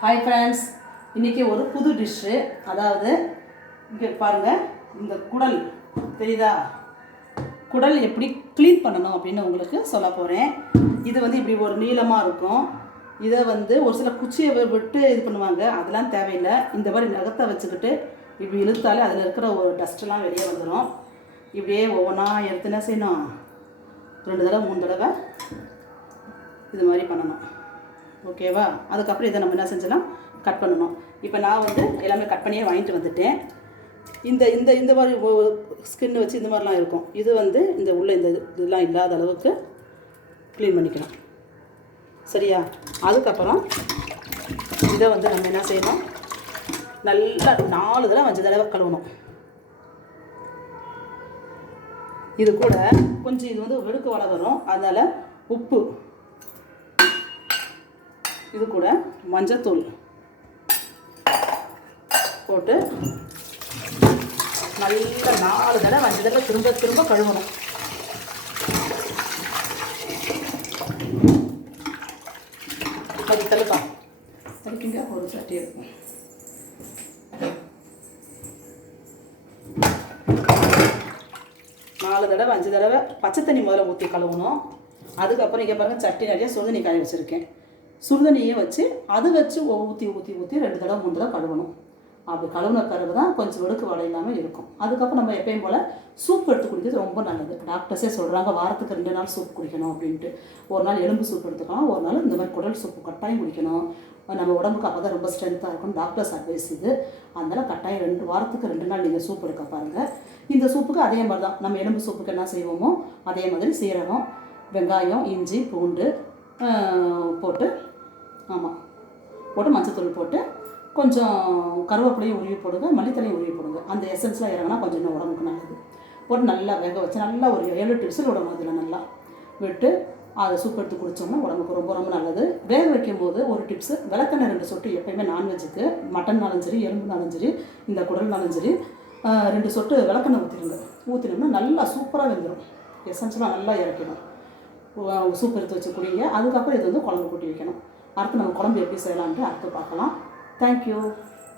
Hi friends இன்றைக்கி ஒரு புது டிஷ்ஷு அதாவது இங்கே பாருங்கள் இந்த குடல் தெரியுதா? குடல் எப்படி க்ளீன் பண்ணணும் அப்படின்னு உங்களுக்கு சொல்ல போகிறேன் இது வந்து இப்படி ஒரு நீளமாக இருக்கும். இதை வந்து ஒரு சில குச்சியை விட்டு இது பண்ணுவாங்க. அதெல்லாம் தேவையில்லை. இந்த மாதிரி நகத்தை வச்சுக்கிட்டு இப்படி இழுத்தாலே அதில் இருக்கிற ஒரு டஸ்ட்டெல்லாம் வெளியே வந்துடும் இப்படியே ஒவ்வொன்றா எடுத்து என்ன செய்யணும்? ரெண்டு தடவை மூணு தடவை இது மாதிரி பண்ணணும். ஓகேவா? அதுக்கப்புறம் இதை நம்ம என்ன செஞ்சலாம்? கட் பண்ணணும். இப்போ நான் வந்து எல்லாமே கட் பண்ணியே வாங்கிட்டு வந்துட்டேன். இந்த இந்த இந்த மாதிரி ஸ்கின் வச்சு இந்த மாதிரிலாம் இருக்கும். இது வந்து இந்த உள்ள இந்த இது- இதெல்லாம் இல்லாத அளவுக்கு க்ளீன் பண்ணிக்கலாம். சரியா? அதுக்கப்புறம் இதை வந்து நம்ம என்ன செய்யணும்? நல்லா நாலு தடவை அஞ்சு தடவை கழுவணும். இது கூட கொஞ்சம் இது வந்து வெடுக்கு வளரும் வரும் அதனால் உப்பு இது கூட மஞ்சத்தூள் போட்டு நல்லா நாலு தடவை அஞ்சு தடவை திரும்ப திரும்ப கழுவணும். அது தள்ளுப்பா தடுக்கிங்க ஒரு சட்டி இருக்கும் நாலு தடவை அஞ்சு தடவை பச்சை தண்ணி முதல்ல ஊற்றி கழுவணும். அதுக்கப்புறம் இங்கே பாருங்கள் சட்டி நிறைய சுடுதண்ணி காய வச்சுருக்கேன். சுடுதண்ணியை வச்சு அது வச்சு ஊற்றி ஊற்றி ஊற்றி ரெண்டு தடவை மூணு தடவை கழுவணும். அப்படி கழுவுன பிறகு தான் கொஞ்சம் வெடுக்கு வடை இல்லாமல் இருக்கும். அதுக்கப்புறம் நம்ம எப்பயும் போல் சூப் எடுத்து குடிக்கிறது ரொம்ப நல்லது. டாக்டர்ஸே சொல்கிறாங்க வாரத்துக்கு ரெண்டு நாள் சூப் குடிக்கணும் அப்படின்ட்டு. ஒரு நாள் எலும்பு சூப் எடுத்துக்கலாம் ஒரு நாள் இந்த மாதிரி குடல் சூப்பு கட்டாயம் குடிக்கணும். நம்ம உடம்புக்கு அப்போ தான் ரொம்ப ஸ்ட்ரென்த்தாக இருக்கும் டாக்டர்ஸ் அட்வைஸ் இது. அதனால் கட்டாயம் ரெண்டு வாரத்துக்கு ரெண்டு நாள் நீங்கள் சூப் எடுக்க பாருங்கள் இந்த சூப்புக்கு அதே மாதிரி தான் நம்ம எலும்பு சூப்புக்கு என்ன செய்வோமோ அதே மாதிரி சீரகம் வெங்காயம் இஞ்சி பூண்டு போட்டு ஆமாம் போட்டு மஞ்சத்தூள் போட்டு கொஞ்சம் கருவேப்பிலையும் உருவி போடுங்க மல்லித்தலையும் உருவி போடுங்க. அந்த எசன்ஸ்லாம் இறங்கினா கொஞ்சம் இன்னும் உடம்புக்கு நல்லது. போட்டு நல்லா வேக வச்சு நல்லா ஒரு ஏழு எட்டு விசில் விடணும் அதில் நல்லா. விட்டு அதை சூப் எடுத்து குடித்தோம்னா உடம்புக்கு ரொம்ப ரொம்ப நல்லது. வேக வைக்கும் போது ஒரு டிப்ஸு விளக்கெண்ணெய் ரெண்டு சொட்டு எப்பயுமே நான்வெஜ்ஜுக்கு மட்டன்னாலும் சரி எலும்புனாலும் சரி இந்த குடல்னாலும் சரி ரெண்டு சொட்டு விளக்கெண்ணெய் ஊற்றிடுங்க ஊற்றினோம்னா நல்லா சூப்பராக வெந்துடும் எசன்ஸ்லாம் நல்லா இறக்கிடும். சூப் எடுத்து வச்சு குடிங்க. அதுக்கப்புறம் இது வந்து குழம்பு கூட்டி வைக்கணும். அடுத்து நம்ம குழம்பு எப்படி செய்யலான்ட்டு அடுத்து பார்க்கலாம். தேங்க்யூ